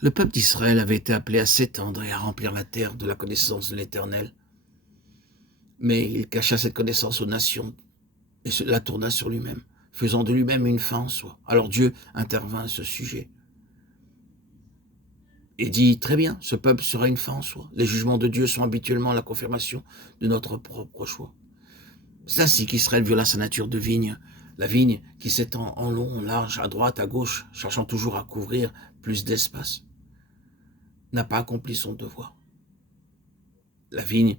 Le peuple d'Israël avait été appelé à s'étendre et à remplir la terre de la connaissance de l'Éternel. Mais il cacha cette connaissance aux nations et la tourna sur lui-même, faisant de lui-même une fin en soi. Alors Dieu intervint à ce sujet et dit, très bien, ce peuple sera une fin en soi. Les jugements de Dieu sont habituellement la confirmation de notre propre choix. C'est ainsi qu'Israël viola sa nature de vigne, la vigne qui s'étend en long, en large, à droite, à gauche, cherchant toujours à couvrir plus d'espace, n'a pas accompli son devoir. La vigne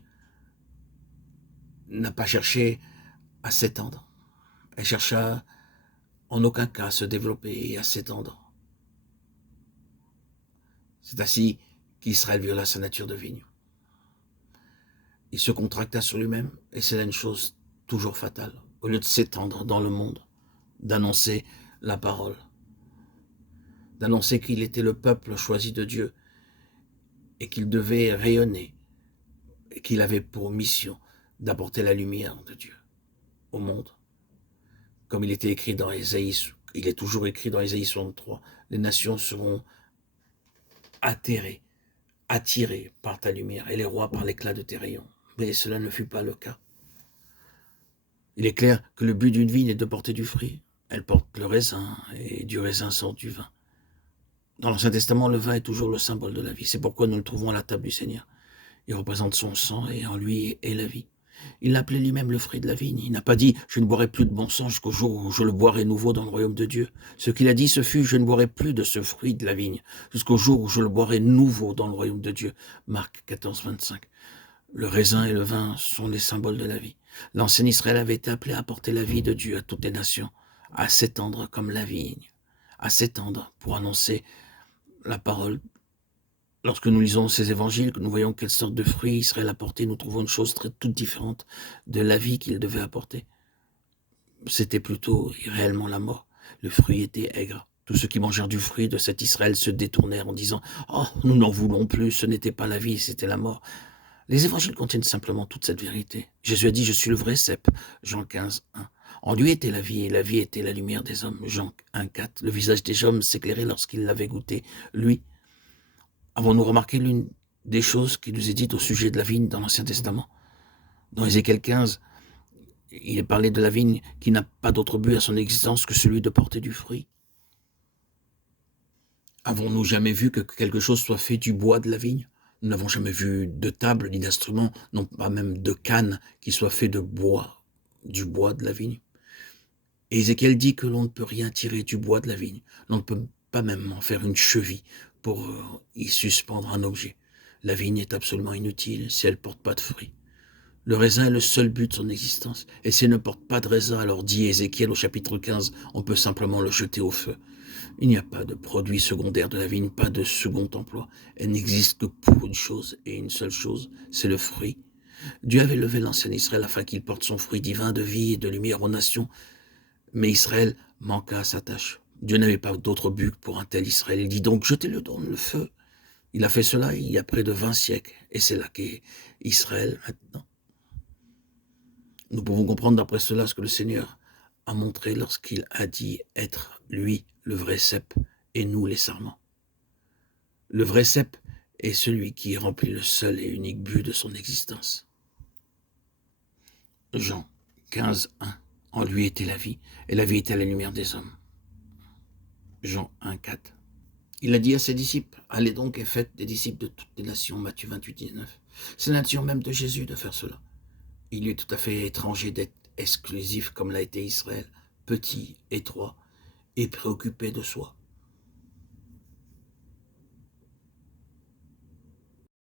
n'a pas cherché à s'étendre. Elle chercha en aucun cas à se développer et à s'étendre. C'est ainsi qu'Israël viola sa nature de vigne. Il se contracta sur lui-même, et c'est là une chose toujours fatale. Au lieu de s'étendre dans le monde, d'annoncer la parole, d'annoncer qu'il était le peuple choisi de Dieu, et qu'il devait rayonner, et qu'il avait pour mission d'apporter la lumière de Dieu au monde. Comme il était écrit dans Ésaïe, il est toujours écrit dans Ésaïe 63, les nations seront atterrées, attirés par ta lumière et les rois par l'éclat de tes rayons. Mais cela ne fut pas le cas. Il est clair que le but d'une vigne est de porter du fruit. Elle porte le raisin et du raisin sort du vin. Dans l'Ancien Testament, le vin est toujours le symbole de la vie. C'est pourquoi nous le trouvons à la table du Seigneur. Il représente son sang et en lui est la vie. Il l'appelait lui-même le fruit de la vigne. Il n'a pas dit « je ne boirai plus de bon sang jusqu'au jour où je le boirai nouveau dans le royaume de Dieu ». Ce qu'il a dit, ce fut « je ne boirai plus de ce fruit de la vigne jusqu'au jour où je le boirai nouveau dans le royaume de Dieu ». Marc 14, 25. Le raisin et le vin sont les symboles de la vie. L'ancien Israël avait été appelé à apporter la vie de Dieu à toutes les nations, à s'étendre comme la vigne, à s'étendre pour annoncer la parole. Lorsque nous lisons ces évangiles, que nous voyons quelle sorte de fruits Israël apportait, nous trouvons une chose toute différente de la vie qu'il devait apporter. C'était plutôt réellement la mort. Le fruit était aigre. Tous ceux qui mangèrent du fruit de cet Israël se détournèrent en disant « Oh, nous n'en voulons plus, ce n'était pas la vie, c'était la mort ». Les évangiles contiennent simplement toute cette vérité. Jésus a dit « Je suis le vrai cep », Jean 15, 1. En lui était la vie, et la vie était la lumière des hommes, Jean 1, 4. Le visage des hommes s'éclairait lorsqu'il l'avait goûté, lui. Avons-nous remarqué l'une des choses qui nous est dite au sujet de la vigne dans l'Ancien Testament? Dans Ézéchiel 15, il est parlé de la vigne qui n'a pas d'autre but à son existence que celui de porter du fruit. Avons-nous jamais vu que quelque chose soit fait du bois de la vigne? Nous n'avons jamais vu de table ni d'instrument, non pas même de canne, qui soit fait de bois, du bois de la vigne. Et Ézéchiel dit que l'on ne peut rien tirer du bois de la vigne. L'on ne peut pas même en faire une cheville pour y suspendre un objet. La vigne est absolument inutile si elle ne porte pas de fruits. Le raisin est le seul but de son existence. Et si elle ne porte pas de raisin, alors dit Ézéchiel au chapitre 15, on peut simplement le jeter au feu. Il n'y a pas de produit secondaire de la vigne, pas de second emploi. Elle n'existe que pour une chose et une seule chose, c'est le fruit. Dieu avait levé l'ancien Israël afin qu'il porte son fruit divin de vie et de lumière aux nations. Mais Israël manqua à sa tâche. Dieu n'avait pas d'autre but pour un tel Israël. Il dit donc, jetez-le dans le feu. Il a fait cela il y a près de 20 siècles. Et c'est là qu'est Israël maintenant. Nous pouvons comprendre d'après cela ce que le Seigneur a montré lorsqu'il a dit être, lui, le vrai cep, et nous, les sarments. Le vrai cep est celui qui remplit le seul et unique but de son existence. Jean 15, 1. En lui était la vie, et la vie était la lumière des hommes. Jean 1, 4. Il a dit à ses disciples, allez donc et faites des disciples de toutes les nations, Matthieu 28, 19. C'est la nature même de Jésus de faire cela. Il lui est tout à fait étranger d'être exclusif comme l'a été Israël, petit, étroit et préoccupé de soi.